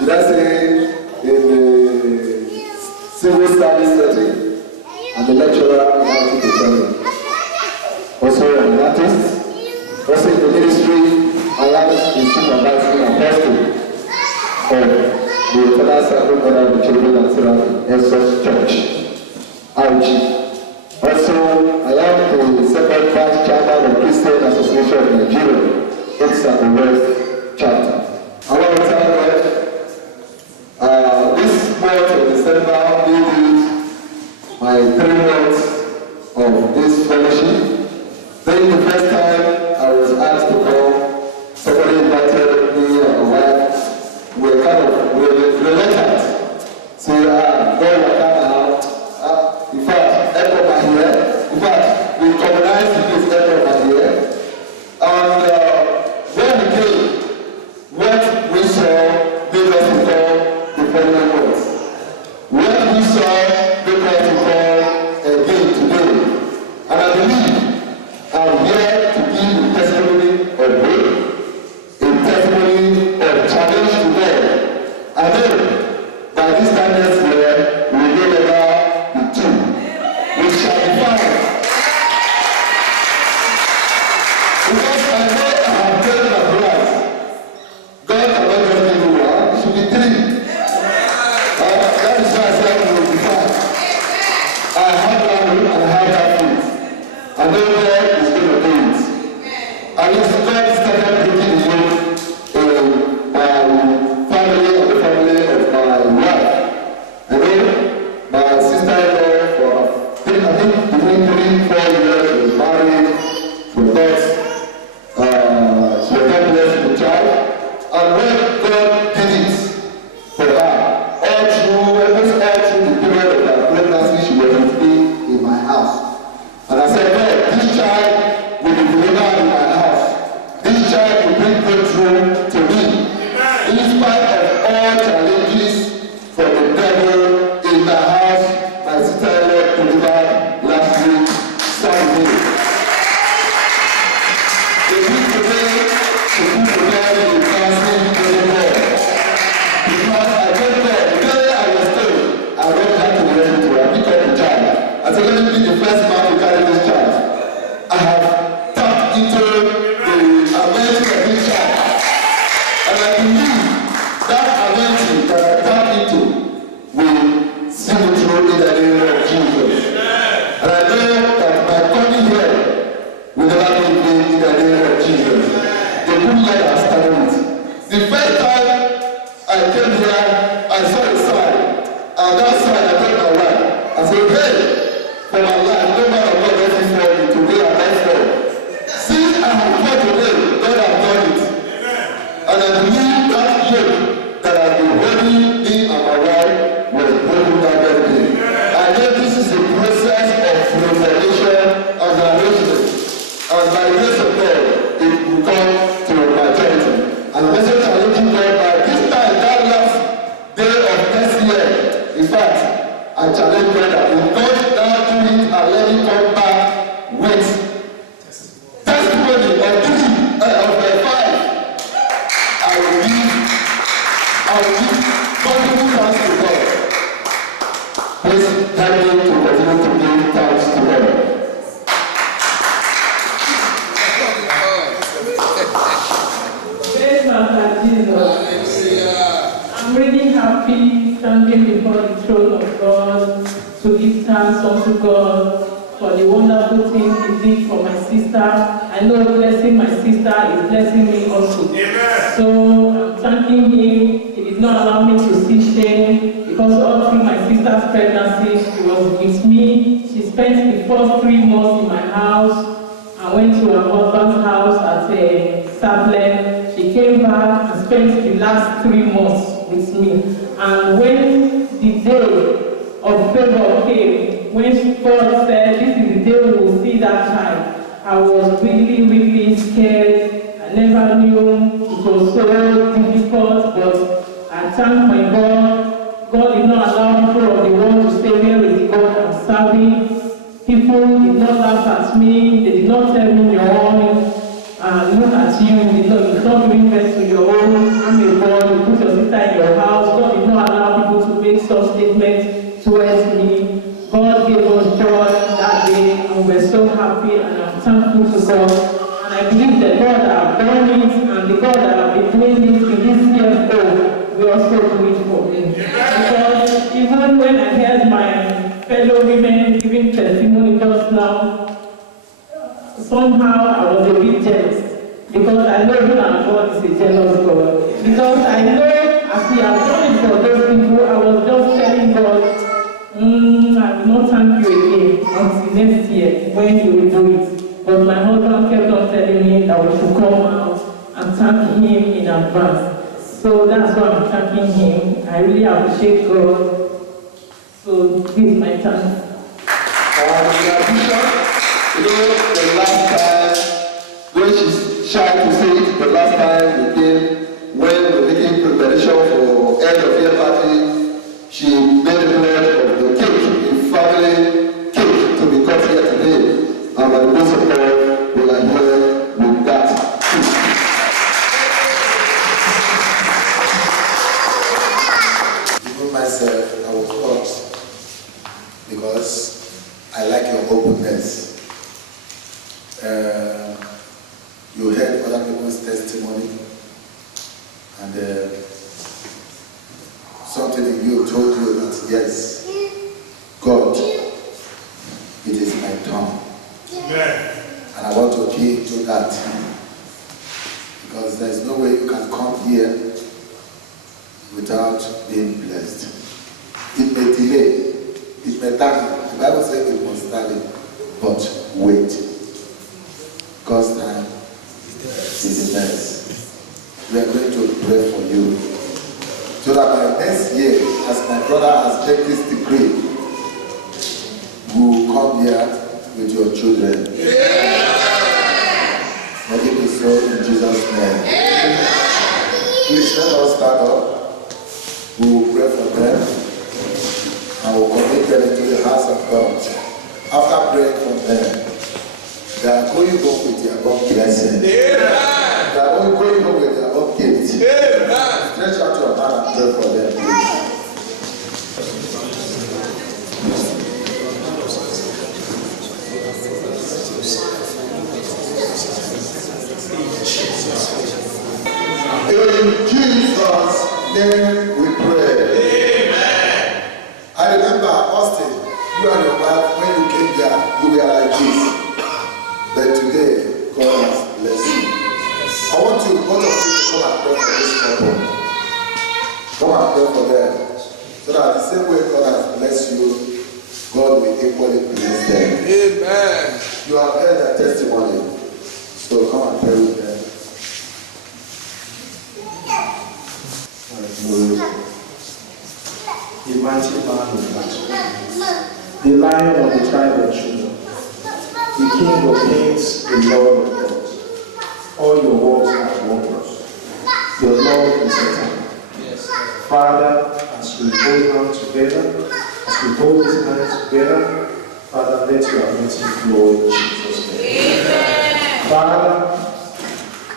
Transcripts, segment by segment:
should I say, in the civil service setting, and the lecturer in how to prepare. Also an artist, also in the ministry, I am the supervising apostle of the Father Sacred Order of the Children and Seraphim Jesus Church, RG. Also, I am the second vice chairman of Christian Association of Nigeria, East and the West chapter. I want to tell God, this month of December, my 3 months of this fellowship. Then the first time I was asked to come, somebody invited me and my wife. We were kind of reluctant. So, God, I can't now. In fact, echo my ear. In fact, we commonize this echo my ear. And when we came, what we saw made us become the following words. What we saw made us become again today. And I believe I'm here to give a testimony of hope, a testimony of challenge to God. I know by this time next year, we will no longer be two. We shall be five. Because I know I have prayed my blood. God cannot just give you one, it should be 3. That is why I said we will be 5. I have that room and I have that faith. I know God is going to do it. And if God started breaking the yoke in my family and the family of my wife, I know my sister-in-law for I think between 3-4 years she was married, she was not blessed with a child. And when God did it for her, almost all through the period of her pregnancy, she was with me in my house. And I said, God, this child will be delivered in my house. This child will bring breakthrough to me. In spite of all challenges from the devil in the house, my sister-in-law delivered last week, Saturday. They need today to put together the fasting anymore. Because I told God, the day I was told, I went down to the hospital, I picked up the child. I said, let me be the first man to carry this child. I have tapped into the anointing of this child. And I believe that anointing that I tapped into will see me through in the name of Jesus. And I know that my coming here will never be in vain in the name of Jesus. The good Lord has started it. The first time I came here, I saw a sign. And that sign, I told my wife, I said, hey, for my life, no matter what else is for me, today I must fall. Since I have fought today, God has done it. And I believe that yoke that has been holding me and my wife was broken that very day. I know this is a process of reformation and arrangement. And by the grace of God, it will come to maturity. And I'm also challenging God by this time, that last day of next year. In fact, I challenge God that if God down to it and let me come back with testimony of 5, I will give multiple thanks to God. Please help me to continue to give thanks to God. Praise Master Jesus. I'm really happy standing before the throne of God to give thanks unto God for the wonderful things He did for my sister. I know blessing my sister is blessing me also. Amen. So I'm thanking Him. He did not allow me to see shame because all through my sister's pregnancy, she was with me. She spent the first 3 months in my house. I went to her husband's house at Sablem. She came back and spent the last 3 months with me. And when the day of favor came, when God said, this is the day we will see that child, I was really, really scared. I never knew it was so difficult, but I thank my God. God did not allow people of the world to stay here with God and serving. People did not laugh at me. They did not tell me you're on. Look at you. You're not giving birth to your own. I'm a boy. You put your sister in your house. also do it for me. Because even when I heard my fellow women giving testimony just now, somehow I was a bit jealous. Because I know even our God is a jealous God. Because I know as we have done it for those people, I was just telling God, I will not thank you again until next year when you will do it. But my husband kept on telling me that we should come out and thank him in advance. So that's why I'm thanking him. I really appreciate God. So this is my thanks. You know, the last time, when she's shy to say it, the last time we came, when we were making preparation for end of year party, she made a pledge of the cake, the family cake, to be cut here today. And by the grace of God, we are here with that. Even myself, I was hurt because I like your openness. You heard other people's testimony, and something in you told you that yes, God, it is my turn. Amen. And I want to key to that, because there's no way you can come here without being blessed. It may delay, it may tarry. The Bible says it must tarry, but wait. God's time is the best. We are going to pray for you, so that by next year, as my brother has taken this decree, we will come here with your children. Let it be so in Jesus' name. Please let us stand up. We will pray for them and we will commit them into the house of God. After praying for them, they are going home with their own blessing. They are going home with their own gifts. Stretch out your hand and pray for them, please. In Jesus' name we pray. Amen. I remember Austin, you and your wife, when you came here, you were like this. But today, God has blessed you. I want you, both of you, to come and pray for this couple. Come and pray for them. So that the same way God has blessed you, God will equally bless them. Amen. You have heard their testimony. So come and pray with them. The mighty man of battle, the Lion of the tribe of Judah, the King of kings, the Lord of lords. All your works are wondrous. Your love is eternal. Father, as we hold hands together, as we hold these hands together, Father, let your anointing flow in Jesus' name. Amen. Father,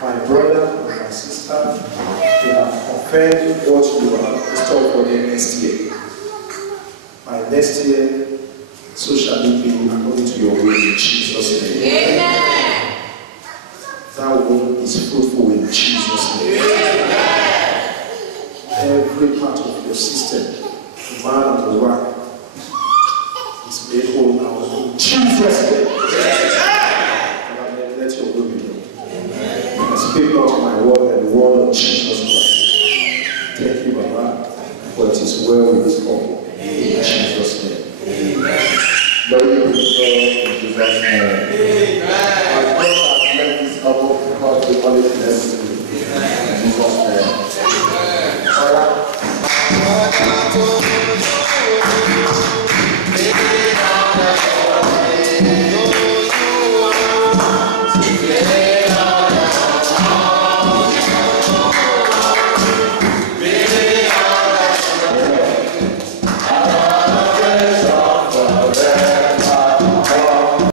my brother and my sister, they have confirmed what you have installed for them next year. By next year, so shall it be according to your will in Jesus' name. Amen. That womb is fruitful in Jesus' name. Amen. Every part of your system, the man and the wife, is made whole now in Jesus' name. Amen. Let your will be done. I speak not my word and the word of Jesus Christ. Thank you, Baba, for it is well with this couple. In Jesus' name. Amen. Glory be to God in Jesus' name. Amen.